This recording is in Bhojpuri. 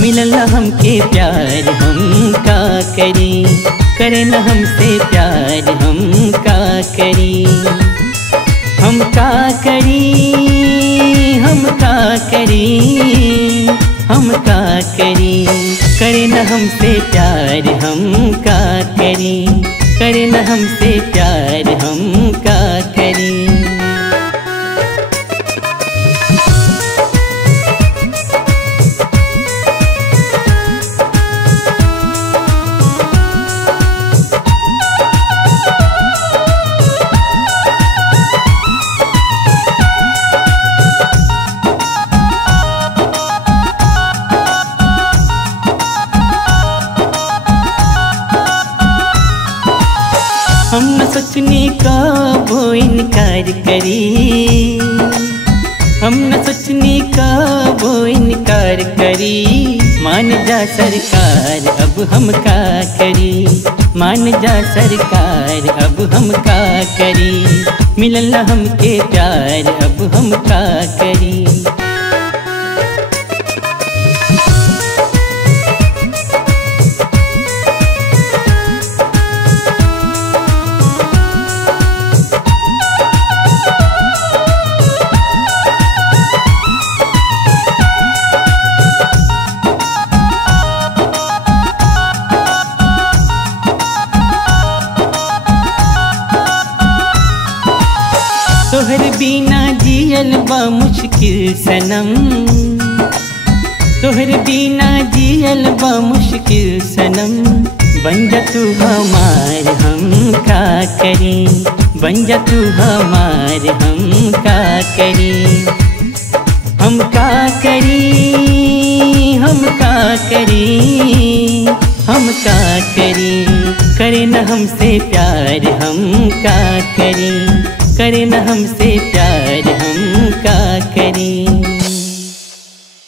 मिलल हमके प्यार हम का करी, करे न हमसे प्यार हम का करी, हम का करी, हम का करी, हम का करी, करे न हमसे प्यार हम का करी, करे न हमसे प्यार हम का करी। हम न सोचने का वो इनकार करी, हम न सोचने का वो इनकार करी, मान जा सरकार अब हम का करी, मान जा सरकार अब हम का करी, मिलल हमके प्यार अब हम का करी। तोहर बिना जियल बा मुश्किल सनम, तोहर बिना जियल बा मुश्किल सनम, बन जा तू हमार हम का करी, बन जा तू हमार हम का करी, हम का करी, हम का करी, हम का करी, करे न हमसे प्यार हम का करी, करे न हमसे प्यार हम का करी।